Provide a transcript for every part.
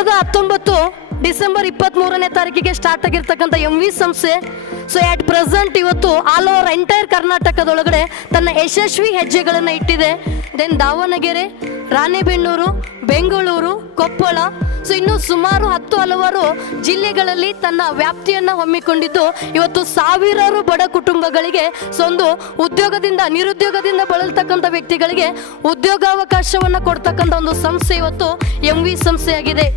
2019 December 23ನೇ ತಾರೀಕಿಗೆ start ಆಗಿರ್ತಕ್ಕಂಥ MV ಸಂಸ್ಥೆ ಸೊ ಅಟ್ ಪ್ರೆಸೆಂಟ್ ಇವತ್ತು ಆಲ್ ಓವರ್ ಎಂಟೈರ್ ಕರ್ನಾಟಕದೊಳಗಡೆ ತನ್ನ ಯಶಸ್ವಿ ಹೆಜ್ಜೆಗಳನ್ನು ಇಟ್ಟಿದೆ. ದೆನ್ ದಾವಣಗೆರೆ, ರಾಣೆಬೆನ್ನೂರು, ಬೆಂಗಳೂರು, ಕೊಪ್ಪಳ, ಸೊ ಇನ್ನೂ ಸುಮಾರು 10 ಹಲವಾರು ಜಿಲ್ಲೆಗಳಲ್ಲಿ ತನ್ನ ವ್ಯಾಪ್ತಿಯನ್ನು ಹಮ್ಮಿಕೊಂಡಿದ್ದು ಇವತ್ತು ಸಾವಿರಾರು ಬಡ ಕುಟುಂಬಗಳಿಗೆ ಸೊ ಒಂದು ನಿರುದ್ಯೋಗದಿಂದ ಬಳಲ್ತಕ್ಕಂಥ ವ್ಯಕ್ತಿಗಳಿಗೆ ಉದ್ಯೋಗಾವಕಾಶವನ್ನು ಕೊಡ್ತಕ್ಕಂಥ ಒಂದು ಸಂಸ್ಥೆ ಇವತ್ತು MV ಸಂಸ್ಥೆಯಾಗಿದೆ.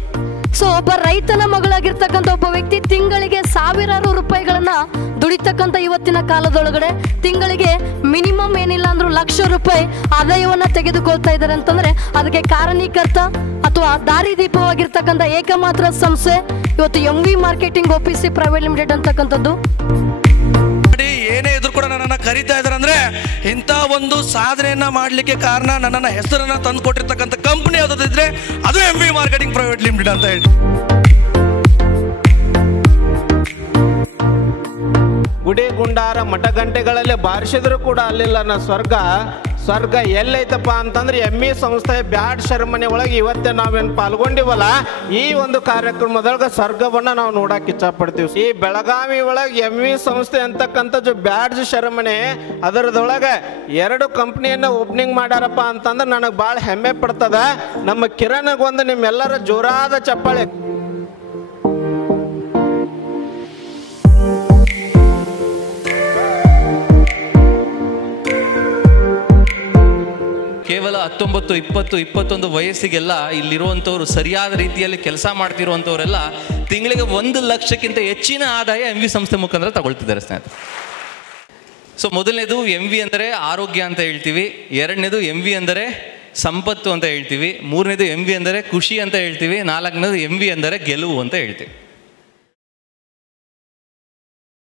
ಸೊ ಒಬ್ಬ ರೈತನ ಮಗಳಾಗಿರ್ತಕ್ಕಂಥ ಒಬ್ಬ ವ್ಯಕ್ತಿ ತಿಂಗಳಿಗೆ ಸಾವಿರಾರು ರೂಪಾಯಿಗಳನ್ನ ದುಡಿತಕ್ಕಂಥ ಇವತ್ತಿನ ಕಾಲದೊಳಗಡೆ ತಿಂಗಳಿಗೆ ಮಿನಿಮಮ್ ಏನಿಲ್ಲ ಅಂದ್ರೂ ಲಕ್ಷ ರೂಪಾಯಿ ಆದಾಯವನ್ನ ತೆಗೆದುಕೊಳ್ತಾ ಇದ್ದಾರೆ ಅಂತಂದ್ರೆ ಅದಕ್ಕೆ ಕಾರಣೀಕರ್ತ ಅಥವಾ ದಾರಿದೀಪವಾಗಿರ್ತಕ್ಕಂಥ ಏಕಮಾತ್ರ ಸಂಸ್ಥೆ ಇವತ್ತು MV marketing OPC private limited ಅಂತಕ್ಕಂಥದ್ದು. ಏನೇ ಇದ್ರು ಕೂಡ ನನ್ನನ್ನು ಕರೀತಾ ಇದ್ದಾರೆ ಅಂದ್ರೆ ಇಂಥ ಒಂದು ಸಾಧನೆಯನ್ನ ಮಾಡಲಿಕ್ಕೆ ಕಾರಣ ನನ್ನನ್ನು ಹೆಸರನ್ನ ತಂದು ಕೊಟ್ಟಿರ್ತಕ್ಕಂಥ ಕಂಪನಿ ಯಾವುದಿದ್ರೆ ಅದು MV ಮಾರ್ಕೆಟಿಂಗ್ ಪ್ರೈವೇಟ್ ಲಿಮಿಟೆಡ್ ಅಂತ ಹೇಳಿ. ಗುಡಿ ಗುಂಡಾರ ಮಠ ಗಂಟೆಗಳಲ್ಲಿ ಬಾರಿಸಿದ್ರು ಕೂಡ ಅಲ್ಲಿಲ್ಲ ಸ್ವರ್ಗ ಎಲ್ಲೈತಪ್ಪ ಅಂತಂದ್ರೆ MV ಸಂಸ್ಥೆ ಬ್ಯಾಡ್ ಸೆರೆಮನಿ ಒಳಗೆ ಇವತ್ತೇ ನಾವೇನು ಪಾಲ್ಗೊಂಡಿವಲ್ಲ ಈ ಒಂದು ಕಾರ್ಯಕ್ರಮದೊಳಗೆ ಸ್ವರ್ಗವನ್ನ ನಾವು ನೋಡಕ್ ಇಚ್ಛಪಡ್ತೀವಿ. ಈ ಬೆಳಗಾವಿ ಒಳಗೆ MV ಸಂಸ್ಥೆ ಅಂತಕ್ಕಂಥದ್ದು ಬ್ಯಾಡ್ಜ್ ಸೆರೆಮನಿ ಅದರದೊಳಗೆ 2 ಕಂಪ್ನಿಯನ್ನ ಓಪನಿಂಗ್ ಮಾಡ್ಯಾರಪ್ಪ ಅಂತಂದ್ರೆ ನನಗೆ ಭಾಳ ಹೆಮ್ಮೆ ಪಡ್ತದ. ನಮ್ಮ ಕಿರಣ್ಗೊಂದು ನಿಮ್ಮೆಲ್ಲರ ಜೋರಾದ ಚಪ್ಪಾಳೆ. ಕೇವಲ 19, 20, 21 ವಯಸ್ಸಿಗೆಲ್ಲ ಇಲ್ಲಿರುವಂಥವ್ರು ಸರಿಯಾದ ರೀತಿಯಲ್ಲಿ ಕೆಲಸ ಮಾಡ್ತಿರುವಂಥವರೆಲ್ಲ ತಿಂಗಳಿಗೆ 1 ಲಕ್ಷಕ್ಕಿಂತ ಹೆಚ್ಚಿನ ಆದಾಯ MV ಸಂಸ್ಥೆ ಮುಖಾಂತರ ತಗೊಳ್ತಿದ್ದಾರೆ ಸ್ನೇಹಿತರೆ. ಸೊ ಮೊದಲನೇದು MV ಅಂದರೆ ಆರೋಗ್ಯ ಅಂತ ಹೇಳ್ತೀವಿ, ಎರಡನೇದು MV ಅಂದರೆ ಸಂಪತ್ತು ಅಂತ ಹೇಳ್ತೀವಿ, ಮೂರನೇದು MV ಅಂದರೆ ಖುಷಿ ಅಂತ ಹೇಳ್ತೀವಿ, ನಾಲ್ಕನೇದು MV ಅಂದರೆ ಗೆಲುವು ಅಂತ ಹೇಳ್ತೀವಿ.